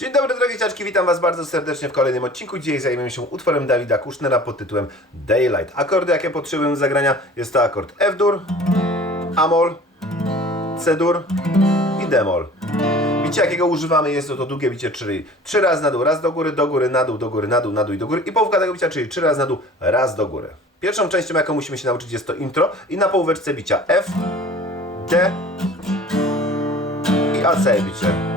Dzień dobry drogie ciaczki, witam Was bardzo serdecznie w kolejnym odcinku. Dzisiaj zajmiemy się utworem Dawida Kusznera pod tytułem Daylight. Akordy jakie potrzebuję do zagrania jest to akord F-dur, A-moll, C-dur i D-moll. Bicie jakiego używamy jest to, to długie bicie, czyli trzy razy na dół, raz do góry, do góry, na dół, do góry, na dół, na dół i do góry i połówka tego bicia, czyli trzy razy na dół, raz do góry. Pierwszą częścią jaką musimy się nauczyć jest to intro i na połóweczce bicia F, D i A całe bicie.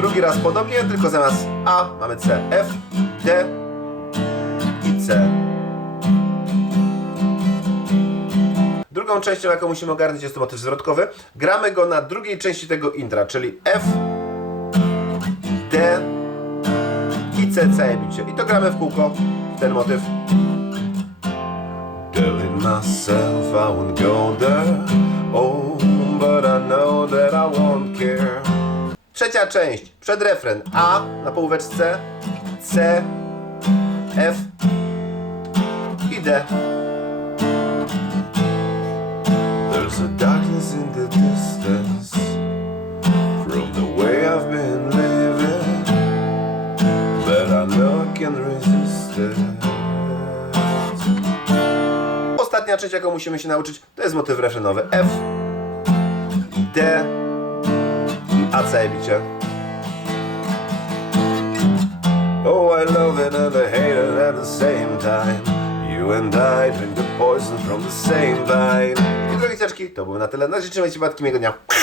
Drugi raz podobnie, tylko zamiast A mamy C, F, D i C. Drugą częścią, jaką musimy ogarnąć, jest to motyw zwrotkowy. Gramy go na drugiej części tego intra, czyli F, D i C całe bicie. I to gramy w kółko, ten motyw. Telling myself I won't go there Oh, but I know that I won't care Trzecia część, przedrefren A na połóweczce C F i D. There's a darkness in the distance From the way I've been living But I know I can resist it. Ostatnia część, jaką musimy się nauczyć, to jest motyw refrenowy. F, D A całe bicie. Oh, I love it and I hate it at the same time. You and I drink the poison from the same vine. I to było na tyle. No, życzymy Ci matki miłego dnia.